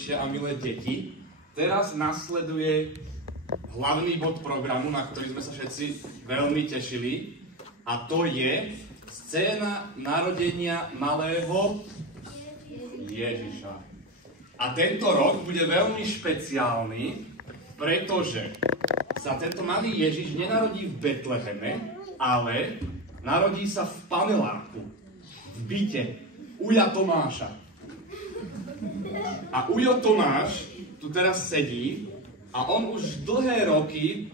rodičia a milé deti. Teraz nasleduje hlavný bod programu, na ktorý sme sa všetci veľmi tešili. A to je scéna narodenia malého Ježiša. A tento rok bude veľmi špeciálny, pretože sa tento malý Ježiš nenarodí v Betleheme, ale narodí sa v paneláku, v byte Uja Tomáša. A Ujo Tomáš tu teraz sedí a on už dlhé roky,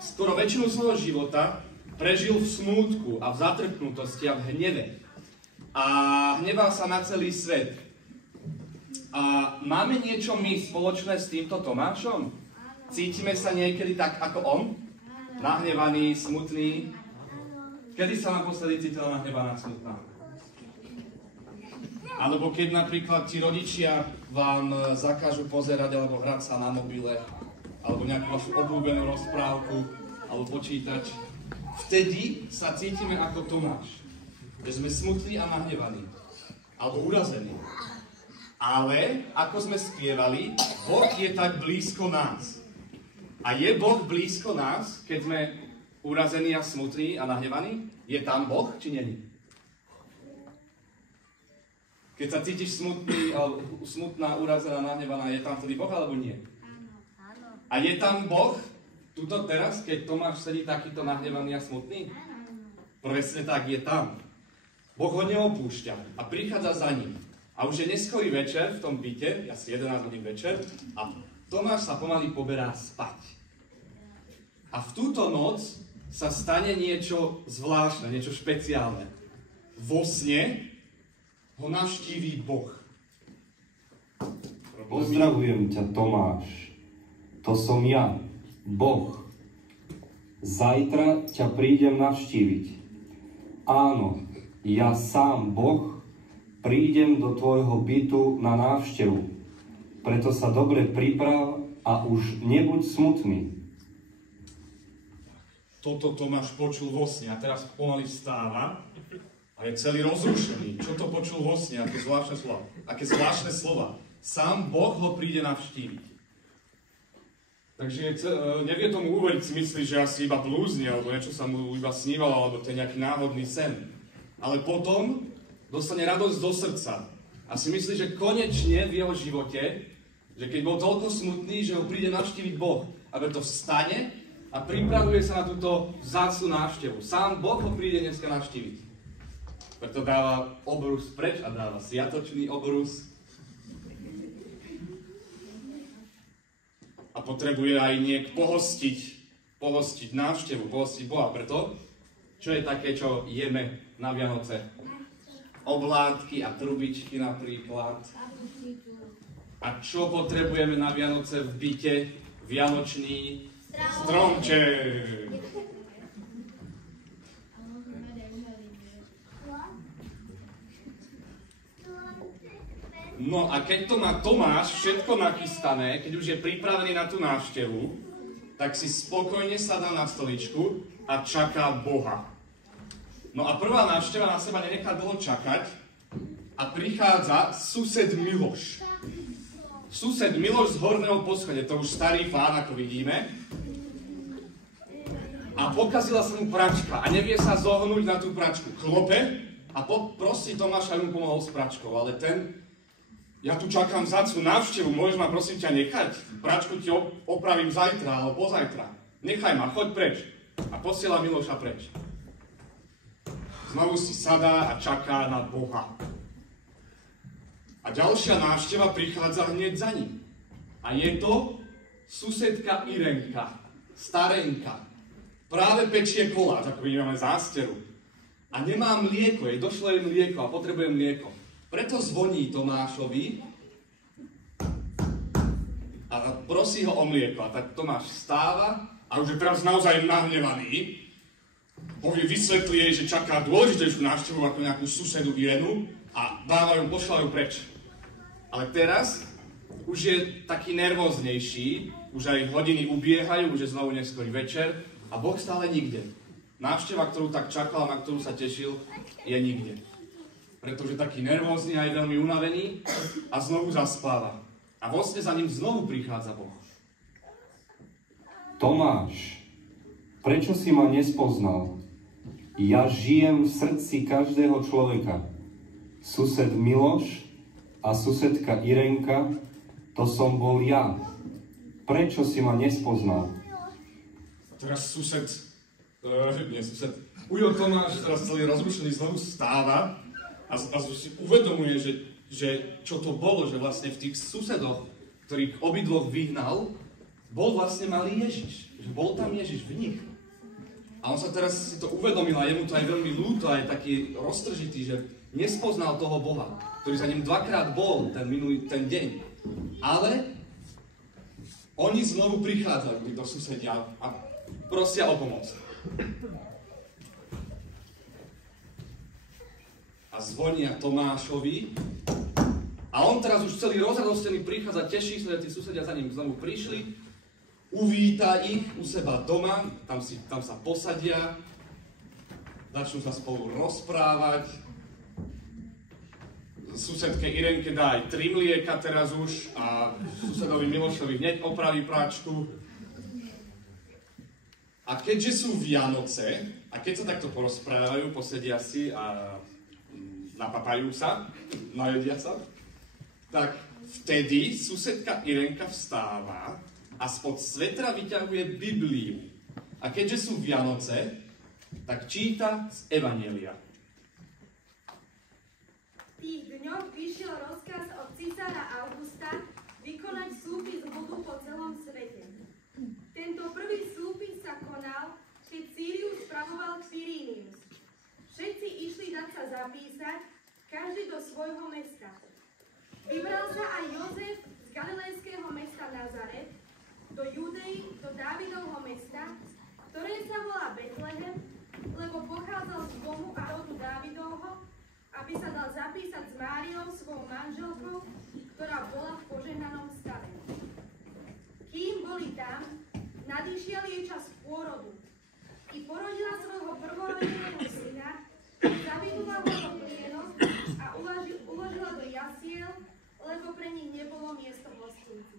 skoro väčšinu svojho života, prežil v smútku a v zatrpnutosti a v hneve. A hneval sa na celý svet. A máme niečo my spoločné s týmto Tomášom? Cítime sa niekedy tak ako on? Nahnevaný, smutný? Kedy sa naposledy cítila nahnevaná, smutná? Alebo keď napríklad tí rodičia vám zakážu pozerať alebo hrať sa na mobile, alebo nejakú vašu obľúbenú rozprávku, alebo počítač, vtedy sa cítime ako Tomáš. Že sme smutní a nahnevaní. Alebo urazení. Ale, ako sme spievali, Boh je tak blízko nás. A je Boh blízko nás, keď sme urazení a smutní a nahnevaní? Je tam Boh, či nie? Keď sa cítiš smutný, smutná, urazená, nahnevaná, je tam vtedy Boh, alebo nie? Áno. A je tam Boh, tuto teraz, keď Tomáš sedí takýto nahnevaný a smutný? Presne tak, je tam. Boh ho neopúšťa a prichádza za ním. A už je neskorý večer v tom byte, asi 11 hodín večer, a Tomáš sa pomaly poberá spať. A v túto noc sa stane niečo zvláštne, niečo špeciálne. Vo sne ho navštíví Boh. Pozdravujem ťa, Tomáš. To som ja, Boh. Zajtra ťa prídem navštíviť. Áno, ja sám, Boh, prídem do tvojho bytu na návštevu. Preto sa dobre priprav a už nebuď smutný. Toto Tomáš počul vo sne a teraz pomaly vstáva a je celý rozrušený. Čo to počul vo sne? Aké zvláštne slova. Aké zvláštne slova. Sám Boh ho príde navštíviť. Takže nevie tomu uveriť, si myslí, že asi iba blúzni, alebo niečo sa mu iba snívalo, alebo to je nejaký náhodný sen. Ale potom dostane radosť do srdca a si myslí, že konečne v jeho živote, že keď bol toľko smutný, že ho príde navštíviť Boh. A preto vstane a pripravuje sa na túto vzácnu návštevu. Sám Boh ho príde dneska navštíviť. Preto dáva obrus preč a dáva sviatočný obrus. A potrebuje aj pohostiť návštevu, pohostiť Boha. Preto, čo je také, čo jeme na Vianoce? Oblátky a trubičky napríklad. A čo potrebujeme na Vianoce v byte? Vianočný stromček. No a keď to má Tomáš všetko nachystané, keď už je pripravený na tú návštevu, tak si spokojne sadá na stoličku a čaká Boha. No a prvá návšteva na seba nenechá dlho čakať a prichádza sused Miloš. Sused Miloš z Horného Poschodia, to už starý pán, ako vidíme. A pokazila sa mu pračka a nevie sa zohnúť na tú pračku. Klope a prosí Tomáša, aby mu pomohol s pračkou, ale ten: ja tu čakám vzácnu návštevu, môžeš ma prosím ťa nechať? Pračku ti opravím zajtra alebo pozajtra. Nechaj ma, choď preč. A posiela Miloša preč. Znovu si sadá a čaká na Boha. A ďalšia návšteva prichádza hneď za ním. A je to susedka Irenka, starenka. Práve pečie koláč, ako vidíme zásteru. A nemá mlieko, jej došlo jej mlieko a potrebuje mlieko. Preto zvoní Tomášovi a prosí ho o mlieko. A tak Tomáš vstáva a už je teraz naozaj nahnevaný. Boh jej vysvetlí jej, že čaká dôležitejšiu návštevu ako nejakú susedu Irenu a pošla ju preč. Ale teraz už je taký nervóznejší, už aj hodiny ubiehajú, už je znovu neskorý večer a Boh stále nikde. Návšteva, ktorú tak čakal a na ktorú sa tešil, je nikde. pretože taký nervózny a je veľmi unavený a znovu zaspáva. A vo sne za ním znovu prichádza Boh. Tomáš, prečo si ma nespoznal? Ja žijem v srdci každého človeka. Sused Miloš a susedka Irenka, to som bol ja. Prečo si ma nespoznal? Teraz Ujo Tomáš, teraz celý rozrušený, znovu stáva a si uvedomuje, že čo to bolo, že vlastne v tých susedoch, ktorých obidvoch vyhnal, bol vlastne malý Ježiš. Že bol tam Ježiš v nich. A on sa teraz si to uvedomil a jemu to aj veľmi ľúto, aj taký roztržitý, že nespoznal toho Boha, ktorý za ním dvakrát bol ten deň. Ale oni znovu prichádzajú do susedia a prosia o pomoc. A zvonia Tomášovi a on teraz už celý rozradostený prichádza, teší sa, že tí susedia za ním znovu prišli, uvíta ich u seba doma, tam sa posadia, začnú sa spolu rozprávať. Susedke Irenke dá aj 3 mlieka teraz už a susedovi Milošovi hneď opraví práčku. A keďže sú Vianoce, a keď sa takto porozprávajú, posedia si a napapajú sa, najedia sa, tak vtedy susedka Irenka vstáva a spod svetra vyťahuje Bibliu. A keďže sú Vianoce, tak číta z Evanjelia. V tých dňoch vyšiel rozkaz od cisára Augusta vykonať súpis vodu po celom svete. Tento prvý súpis sa konal, keď Sirius spravoval Quirinius. Všetci išli dať sa zapísať, každý do svojho mesta. Vybral sa aj Jozef z galilejského mesta Nazaret, do Judei, do Dávidovho mesta, ktoré sa volá Betlehem, lebo pochádzal z domu a rodu Dávidovho, aby sa dal zapísať s Máriou, svojou manželkou, ktorá bola v požehnanom stave. Kým boli tam, nadišiel jej čas pôrodu. I porodila svojho prvorodeného syna, zavinula ho do plienok a uložila do jasiel, lebo pre nich nebolo miesto v hostinci.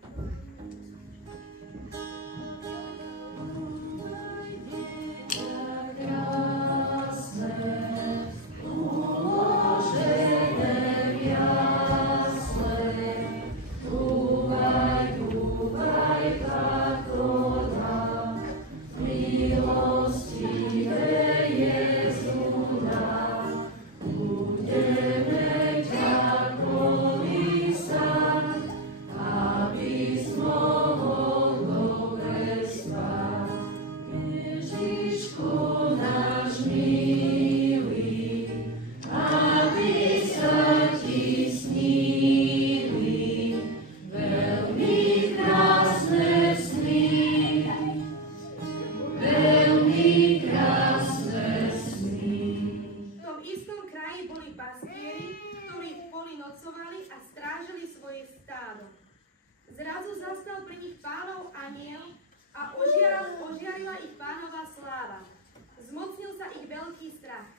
Zrazu zastal pri nich Pánov anjel a ožiarila ich Pánova sláva. Zmocnil sa ich veľký strach.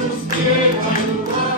Uspievajú a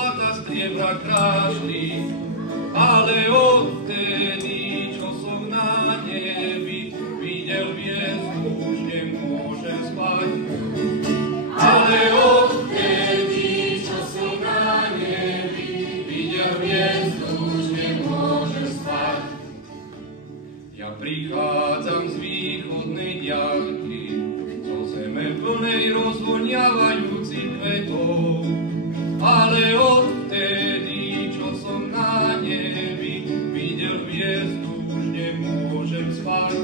zlata, striebra krášli, ale odtedy, čo som na nebi videl hviezdu, už nemôžem spať. Ale odtedy, čo som na nebi videl hviezdu, už nemôžem spať. Ja prichádzam z východnej diaľky, zo zeme plnej rozvoniavajúcich kvetov, ale odtedy, čo som na nebi videl hviezdu, už nemôžem spať.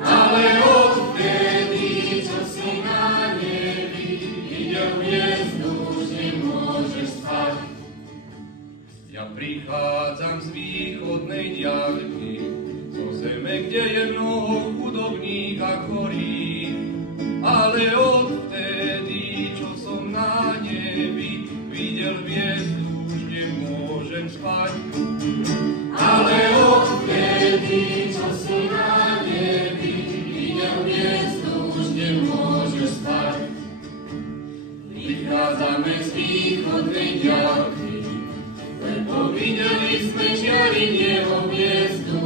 Ale odtedy, čo som na nebi videl hviezdu, už nemôžem spať. Ja prichádzam z východnej diaľky, zo zeme, kde je mnoho chudobných a chorých, ale odtedy, čo som na nebi videl hviezdu, už nemôžem spať. Ale odtedy, čo som na nebi videl hviezdu, už nemôžem spať. Prichádzame z východnej diaľky, lebo videli sme žiarinieho hviezdu.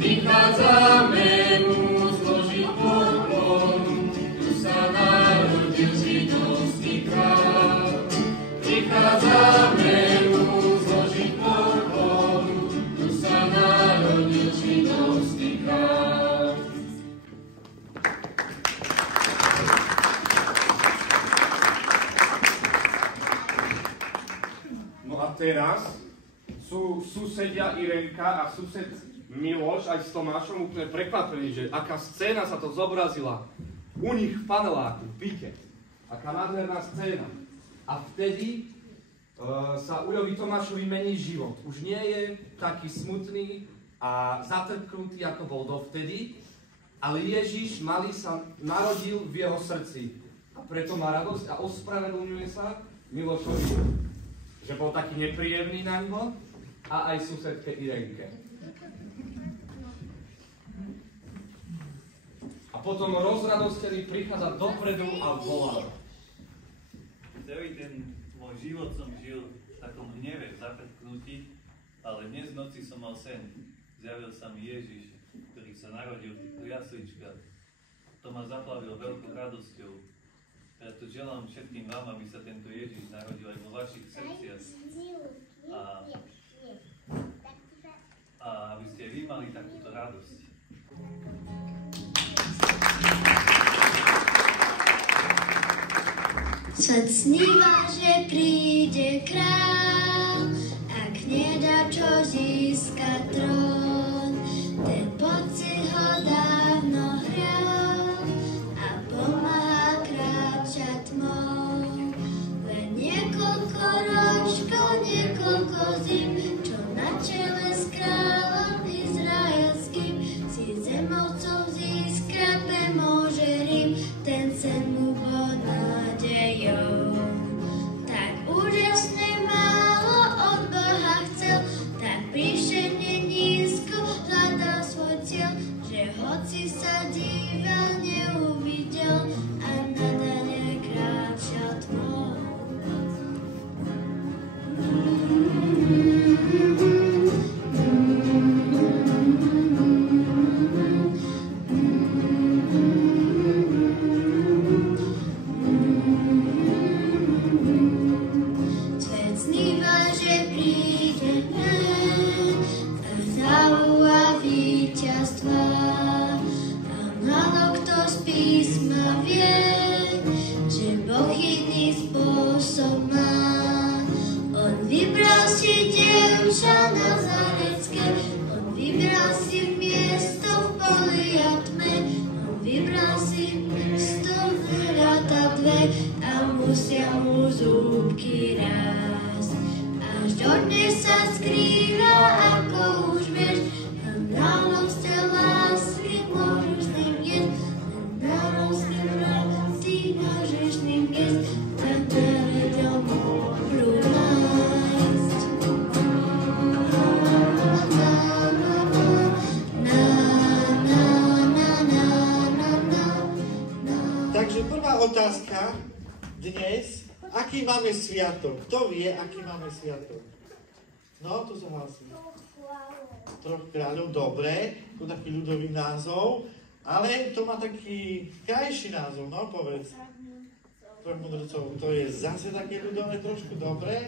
Prichádzame mu zložiť poklonu, tu sa narodil židovský kráľ. Prichádzame mu zložiť poklonu, tu sa narodil židovský kráľ. No a teraz sú susedia Irenka a sused Miloš aj s Tomášom úplne prekvapení, že aká scéna sa to zobrazila u nich v paneláku, v byte. Aká nádherná scéna. A vtedy sa Uľovi Tomášovi mení život. Už nie je taký smutný a zatrpknutý, ako bol dovtedy, ale Ježiš malý sa narodil v jeho srdci. A preto má radosť a ospravedlňuje sa Milošovi, že bol taký nepríjemný na ňo a aj susedke Irenke. A potom rozradostený prichádza dopredu a volá. Celý ten môj život som žil v takom hneve, zatrpknutí, ale dnes v noci som mal sen. Zjavil sa mi Ježiš, ktorý sa narodil v jasličkách. To ma zaplavil veľkou radosťou. Preto želám všetkým vám, aby sa tento Ježiš narodil aj vo vašich srdciach. A aby ste vy mali takúto radosť. Svet sníva, že príde král, ak nedá čo získať trón. Ten pocit ho dávno hral a pomáha kráčať tmou. Len niekoľko ročkov, niekoľko zim, čo na čele s kráľom izraelským si zemovcov získať pomôže Rím. Ten sen mu bol nádejou. Tak úžasne málo od Boha chcel, tak príšerne nízko hľadal svoj cieľ, že hoci sa díval, neuvidel a nadane kráčal tmou. Aký máme sviatok? Kto vie, aký máme sviatok? No, tu sa hlasí. Troch kráľov, dobre, to taký ľudový názov, ale to má taký krajší názov, no povedz. Troch mudrcov, to je zase také ľudové trošku, dobre,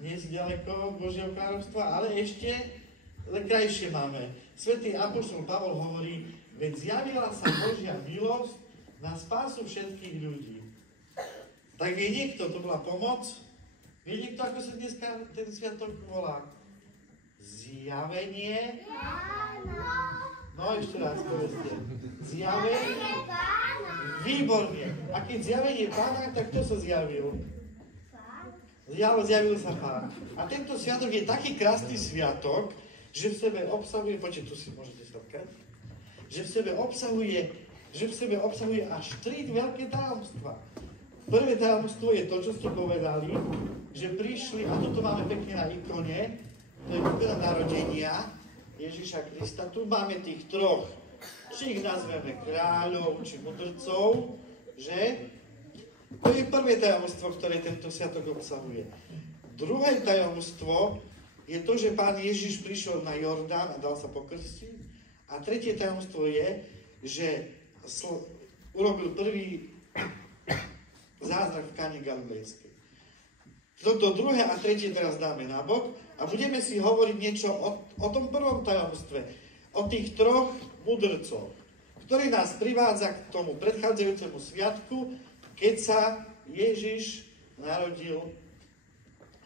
nie si ďaleko od Božieho kráľovstva, ale ešte krajšie máme. Svätý apoštol Pavol hovorí, veď zjavila sa Božia milosť na spásu všetkých ľudí. Tak vie niekto, to bola pomoc? Vie niekto, ako sa dneska ten sviatok volá? Zjavenie? No ešte raz povedzte. Zjavenie? Výborne. A keď zjavenie Pána, tak kto sa zjavil? Zjavil sa Pán. A tento sviatok je taký krásny sviatok, že v sebe obsahuje, počkaj, tu si môžete sadkať, že v sebe obsahuje až 3 veľké tajomstvá. Prvé tajomstvo je to, čo ste povedali, že prišli, a toto máme pekne na ikone, to je ikona narodenia Ježiša Krista. Tu máme tých troch, či ich nazveme kráľov, či mudrcov, že? To je prvé tajomstvo, ktoré tento sviatok obsahuje. Druhé tajomstvo je to, že Pán Ježiš prišiel na Jordán a dal sa pokrstiť. A tretie tajomstvo je, že urobil prvý zázrak v Káne Galilejskej. Toto druhé a tretie teraz dáme nabok a budeme si hovoriť niečo o tom prvom tajomstve, o tých troch mudrcoch, ktorý nás privádza k tomu predchádzajúcemu sviatku, keď sa Ježiš narodil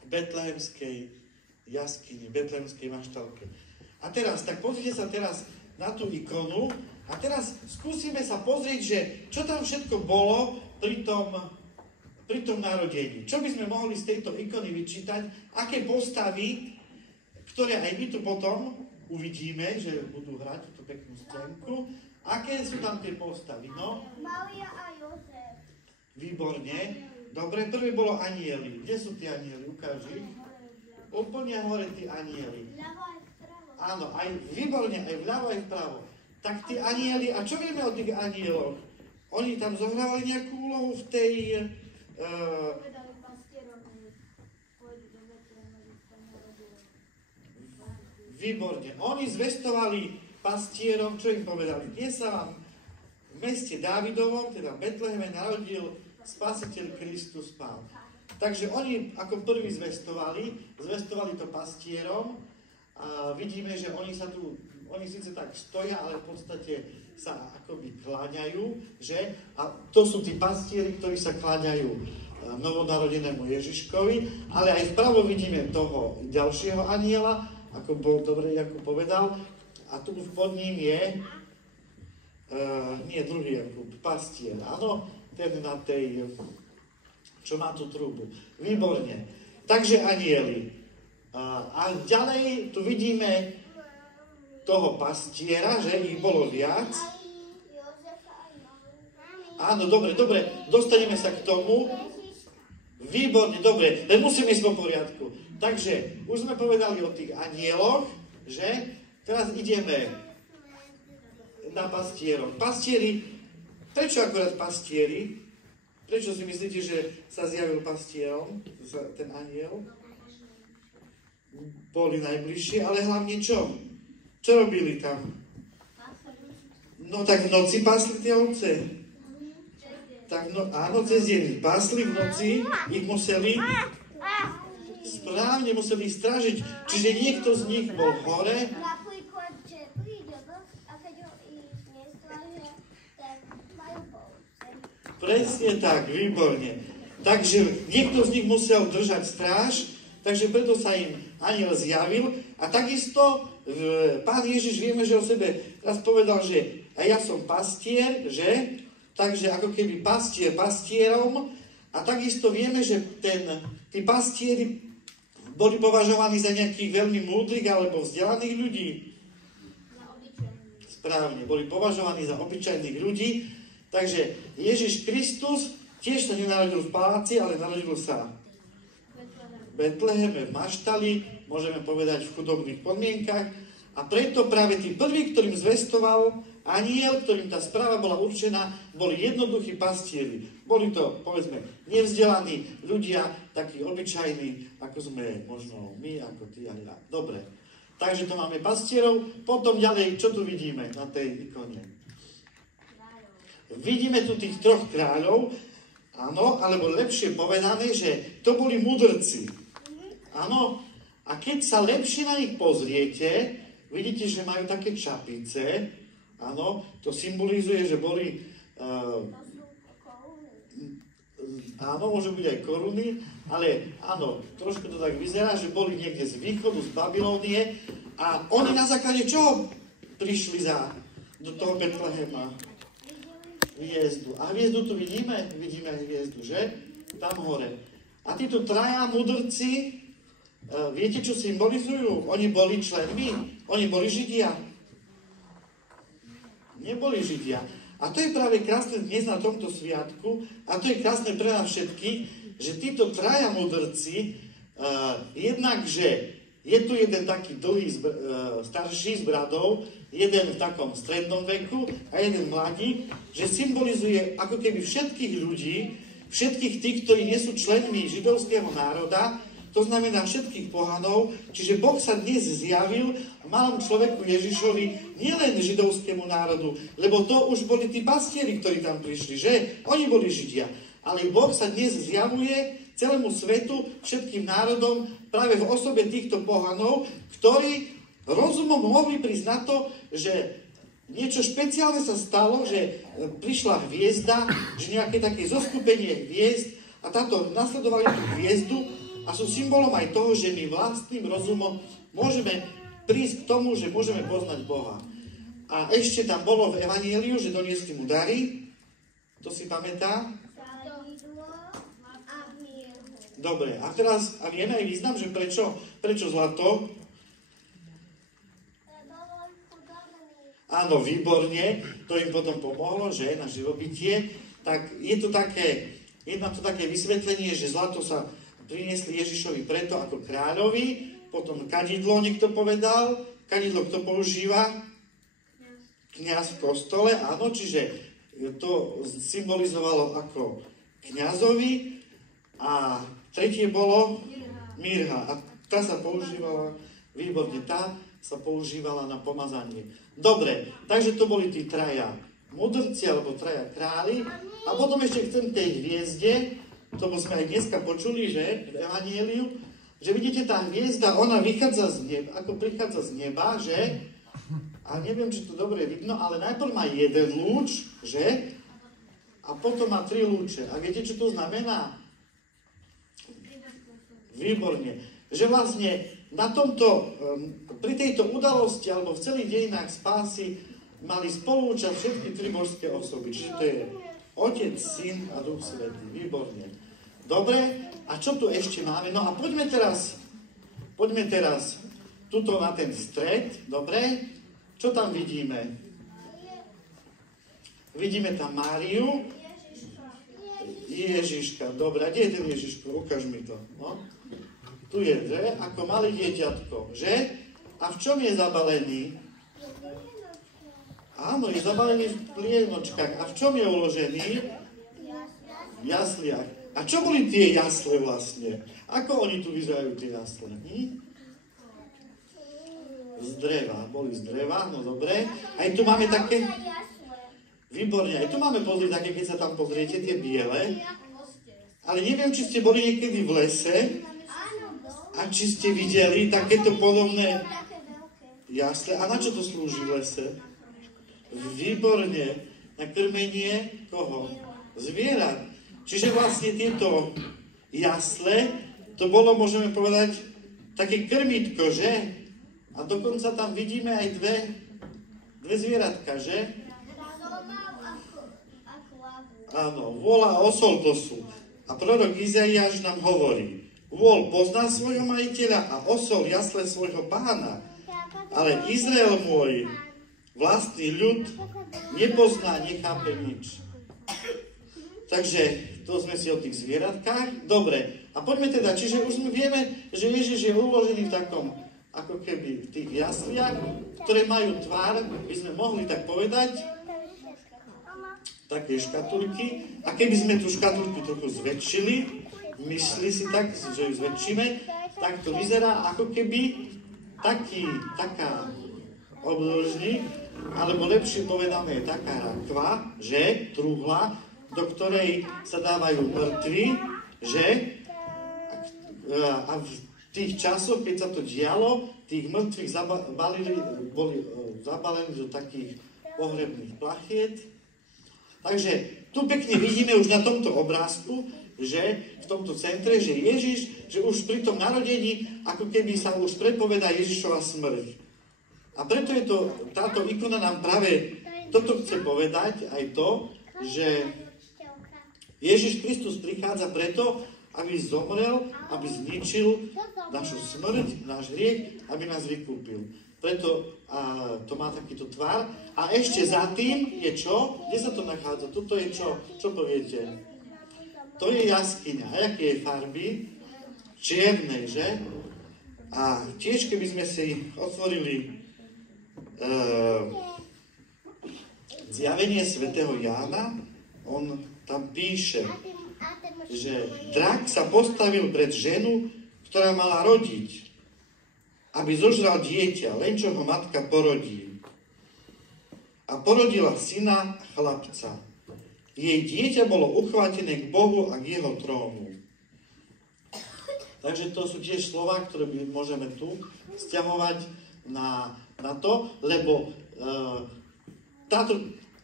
v betlehemskej jaskyni, betlehemskej maštalke. A teraz, tak pozrite sa teraz na tú ikonu a teraz skúsime sa pozrieť, že čo tam všetko bolo pri tom narodení. Čo by sme mohli z tejto ikony vyčítať, aké postavy, ktoré aj my tu potom uvidíme, že budú hrať túto peknú scénku, aké sú tam tie postavy, no? Mária a Jozef. Výborne. Dobre, prvé bolo anjeli. Kde sú tie anjeli? Ukáž ich. Úplne hore tí anjeli. Vľavo aj vpravo. Áno, aj výborne, aj vľavo, aj vpravo. Tak tí anjeli, a čo vieme o tých anjeloch? Oni tam zohrávali nejakú úlohu v tej... Povedali pastierom, že pôjdu do Betlehema, že sa narodilo. Výborne. Oni zvestovali pastierom, čo im povedali? Dnes sa vám v meste Dávidovom, teda v Betleheme, narodil Spasiteľ Kristus Pán. Takže oni ako prví zvestovali to pastierom a vidíme, že oni síce tak stoja, ale v podstate sa akoby kláňajú, že? A to sú tí pastieri, ktorí sa kláňajú novonarodenému Ježiškovi, ale aj vpravo vidíme toho ďalšieho anjela, ako bol dobre Jakub povedal, a tu pod ním je nie druhý Jakub, pastier, áno, ten na tej, čo má tú trúbu. Výborne. Takže anjeli. A ďalej tu vidíme toho pastiera, že ich bolo viac. Áno, dobre, dostaneme sa k tomu. Výborne, dobre, len musíme ísť po poriadku. Takže, už sme povedali o tých anjeloch, že? Teraz ideme na pastieroch. Pastieri, prečo akorát pastieri? Prečo si myslíte, že sa zjavil pastierom, ten anjel? Boli najbližšie, ale hlavne čo? Čo robili tam? No tak v noci pásli tie ovce. Tak áno, cez deň pásli v noci, ich museli správne strážiť. Čiže niekto z nich bol hore. Napríklad, že príde vlk a keď ho ich nestrážia, tak majú pouce. Presne tak, výborne. Takže niekto z nich musel držať stráž, takže preto sa im anjel zjavil. A takisto Pán Ježiš, vieme, že o sebe raz povedal, že a ja som pastier, že? Takže ako keby pastier pastierom. A takisto vieme, že tí pastieri boli považovaní za nejakých veľmi múdrych alebo vzdelaných ľudí. Správne, boli považovaní za obyčajných ľudí. Takže Ježiš Kristus tiež sa nenarodil v paláci, ale narodil sa v Betleheme, v maštali, môžeme povedať v chudobných podmienkach. A preto práve tí prví, ktorým zvestoval Aniel, ktorým tá správa bola určená, boli jednoduchí pastieri. Boli to, povedzme, nevzdelaní ľudia, takí obyčajní, ako sme možno my, ako ty a ja. Dobre. Takže to máme pastierov. Potom ďalej, čo tu vidíme na tej ikone? Vidíme tu tých troch kráľov, áno, alebo lepšie povedané, že to boli mudrci. Áno, a keď sa lepšie na nich pozriete, vidíte, že majú také čapice, áno, to symbolizuje, že boli, áno, môžu byť aj koruny, ale áno, trošku to tak vyzerá, že boli niekde z východu, z Babylónie a oni na základe čoho prišli do toho Betlehema? Hviezdu. A hviezdu tu vidíme aj hviezdu, že? Tam hore. A títo traja mudrci, viete, čo symbolizujú? Oni boli členmi, oni boli Židia. Neboli Židia. A to je práve krásne dnes na tomto sviatku, a to je krásne pre nás všetkých, že títo traja mudrci, jednak, že je tu jeden taký dlhý, starší s bradou, jeden v takom strednom veku a jeden mladý, že symbolizuje ako keby všetkých ľudí, všetkých tých, ktorí nie sú členmi židovského národa, to znamená všetkých pohanov, čiže Boh sa dnes zjavil malom človeku Ježišovi, nielen židovskému národu, lebo to už boli tí pastieri, ktorí tam prišli, že? Oni boli Židia. Ale Boh sa dnes zjavuje celému svetu, všetkým národom, práve v osobe týchto pohanov, ktorí rozumom mohli prísť na to, že niečo špeciálne sa stalo, že prišla hviezda, že nejaké také zoskupenie hviezd a táto nasledovali tú hviezdu a sú symbolom aj toho, že my vlastným rozumom môžeme prísť k tomu, že môžeme poznať Boha. A ešte tam bolo v Evanjeliu, že doniesli mu dary, to si pamätá? Dobre, a teraz, a vieme aj význam, že prečo zlato? Áno, výborne, to im potom pomohlo, že na živobytie. Tak je to také vysvetlenie, že zlato sa priniesli Ježišovi preto ako kráľovi, potom kadidlo niekto povedal, kadidlo kto používa? Kňaz v kostole, áno, čiže to symbolizovalo ako kňazovi a tretie bolo mirha a tá sa používala, výborne, tá sa používala na pomazanie. Dobre, takže to boli tí traja mudrci alebo traja králi a potom ešte chcem tej hviezde, to sme aj dneska počuli, že v Evanjeliu, že vidíte, tá hviezda, ona vychádza z neba, ako prichádza z neba, že? A neviem, či to dobre je vidno, ale najprv má jeden lúč, že? A potom má 3 lúče. A viete, čo to znamená? Výborne. Že vlastne na tomto, pri tejto udalosti, alebo v celých dejinách spásy, mali spolúčasť všetky 3 božské osoby. Čiže to je Otec, Syn a Duch Svätý. Výborne. Dobre, a čo tu ešte máme? No a poďme teraz tuto na ten stred, dobre? Čo tam vidíme? Vidíme tam Máriu, Ježiška. Dobre, a kde je ten Ježiško? Ukáž mi to. No. Tu je, že? Ako malé dieťatko, že? A v čom je zabalený? Áno, je zabalený v plienočkách. A v čom je uložený? V jasliach. A čo boli tie jasle vlastne? Ako oni tu vyzerajú, tie jasle? Z dreva. Boli z dreva, no dobre. Aj tu máme také... Výborne, aj tu máme pozrieť také, keď sa tam pozriete, tie biele. Ale neviem, či ste boli niekedy v lese a či ste videli takéto podobné jasle. A na čo to slúži v lese? Výborne. Na krmenie koho? Zvierat. Čiže vlastne tieto jasle, to bolo, môžeme povedať, také krmítko, že? A dokonca tam vidíme aj dve zvieratka, že? Áno, vôl a osol to sú. A prorok Izaiáš nám hovorí, vôl pozná svojho majiteľa a osol jasle svojho pána. Ale Izrael môj, vlastný ľud, nepozná, nechápe nič. Takže to sme si o tých zvieratkách. Dobre, a poďme teda, čiže už vieme, že Ježiš je uložený v takom ako keby v tých jasliach, ktoré majú tvár, by sme mohli tak povedať, také škatulky. A keby sme tú škatulku trochu zväčšili, myslí si tak, že ju zväčšíme, tak to vyzerá ako keby taká obdĺžnik, alebo lepšie povedané taká rakva, že truhla, do ktorej sa dávajú mŕtvi, že a v tých časoch, keď sa to dialo, tých mŕtvych boli zabalení do takých pohrebných plachiet. Takže tu pekne vidíme už na tomto obrázku, že v tomto centre, že Ježiš, že už pri tom narodení, ako keby sa už predpovedá Ježišova smrť. A preto je to, táto ikona nám práve toto chce povedať, aj to, že Ježiš Kristus prichádza preto, aby zomrel, aby zničil našu smrť, náš hriech, aby nás vykúpil. Preto to má takýto tvar. A ešte za tým je čo? Kde sa to nachádza? Tuto je čo? Čo poviete? To je jaskyňa. A aké je farby? Čiernej, že? A tiež, keby sme si otvorili Zjavenie svätého Jána, on tam píše, že drak sa postavil pred ženu, ktorá mala rodiť, aby zožral dieťa, len čo ho matka porodí. A porodila syna, chlapca. Jej dieťa bolo uchvátené k Bohu a k jeho trónu. Takže to sú tiež slova, ktoré môžeme tu vzťahovať na to, lebo táto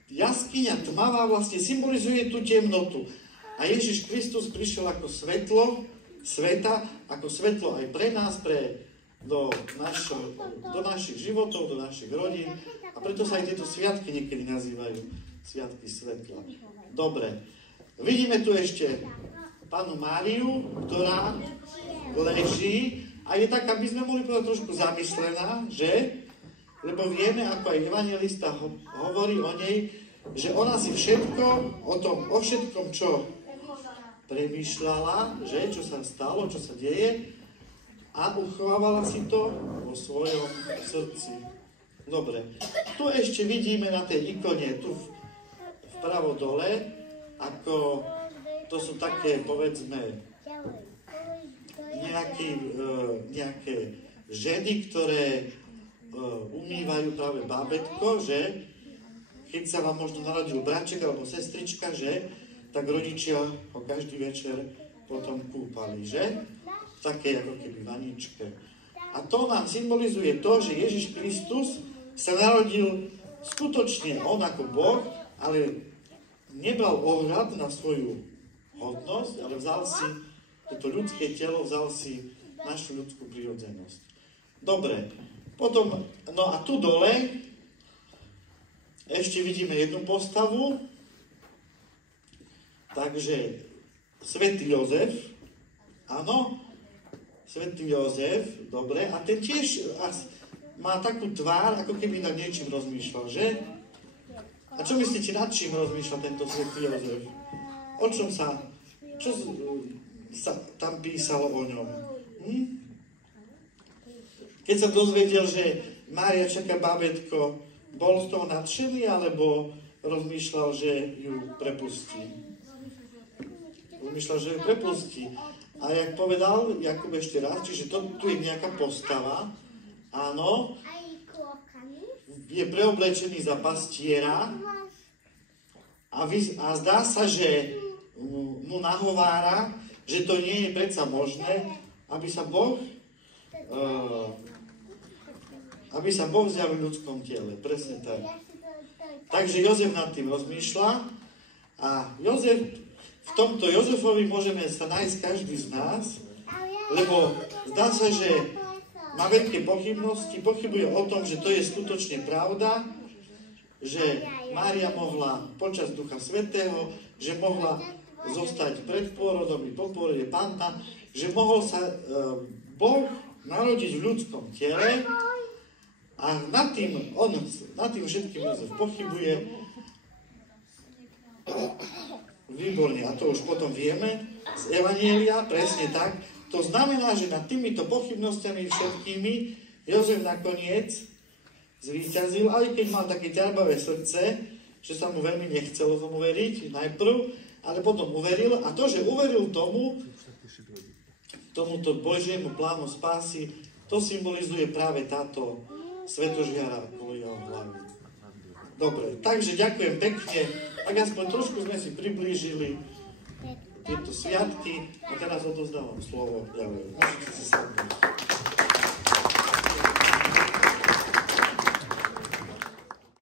jaskyňa tmavá vlastne symbolizuje tú temnotu. A Ježiš Kristus prišiel ako svetlo sveta, ako svetlo aj pre nás, do našich životov, do našich rodín. A preto sa aj tieto sviatky niekedy nazývajú sviatky svetla. Dobre. Vidíme tu ešte Pannu Máriu, ktorá leží a je tak, aby sme mohli povedať trošku zamyslená, že? Lebo vieme, ako aj evangelista hovorí o nej, že ona si o všetkom, čo premýšľala, že? Čo sa stalo, čo sa deje, a uchovávala si to vo svojom srdci. Dobre. Tu ešte vidíme na tej ikone, tu vpravo dole, ako to sú také, povedzme, nejaké ženy, ktoré umývajú práve bábätko, že keď sa vám možno narodil bratček alebo sestrička, že tak rodičia ho každý večer potom kúpali, že? V takej ako keby vaničke. A to nám symbolizuje to, že Ježiš Kristus sa narodil skutočne on ako Boh, ale nebral ohľad na svoju hodnosť, ale vzal si toto ľudské telo, vzal si našu ľudskú prirodzenosť. Dobre, potom, no a tu dole ešte vidíme jednu postavu, takže svätý Jozef, áno, svätý Jozef, dobre, a ten tiež má takú tvár, ako keby nad niečím rozmýšľal, že? A čo myslíte, nad čím rozmýšľa tento svätý Jozef? O čom čo sa tam písalo o ňom? Keď sa dozvedel, že Mária čaká bábätko, bol z toho nadšený, alebo rozmýšľal, že ju prepustí? Rozmýšľal, že ju prepustí. A jak povedal Jakub ešte raz, čiže tu je nejaká postava, áno, je preoblečený za pastiera a zdá sa, že mu nahovára, že to nie je predsa možné, aby sa Boh zjavil v ľudskom tele. Presne tak. Takže Jozef nad tým rozmýšľa a v tomto Jozefovi môžeme sa nájsť každý z nás, lebo zdá sa, že má veľké pochybnosti, pochybuje o tom, že to je skutočne pravda, že Mária mohla počas Ducha Svätého, že mohla zostať pred pôrodom i po pôrode panna, že mohol sa Boh narodiť v ľudskom tele a nad tým všetkým Jozef pochybuje. Výborne, a to už potom vieme z Evanjelia, presne tak. To znamená, že nad týmito pochybnostiami všetkými Jozef nakoniec zvíťazil, aj keď mal také ťarbavé srdce, že sa mu veľmi nechcelo tomu veriť najprv, ale potom uveril a to, že uveril tomuto Božiemu plánu spásy, to symbolizuje práve táto svetožiara okolo jeho hlavy. Dobre, takže ďakujem pekne, tak aspoň trošku sme si priblížili tieto sviatky a teraz odovzdávam slovo ďalej. Môžete si sadnúť.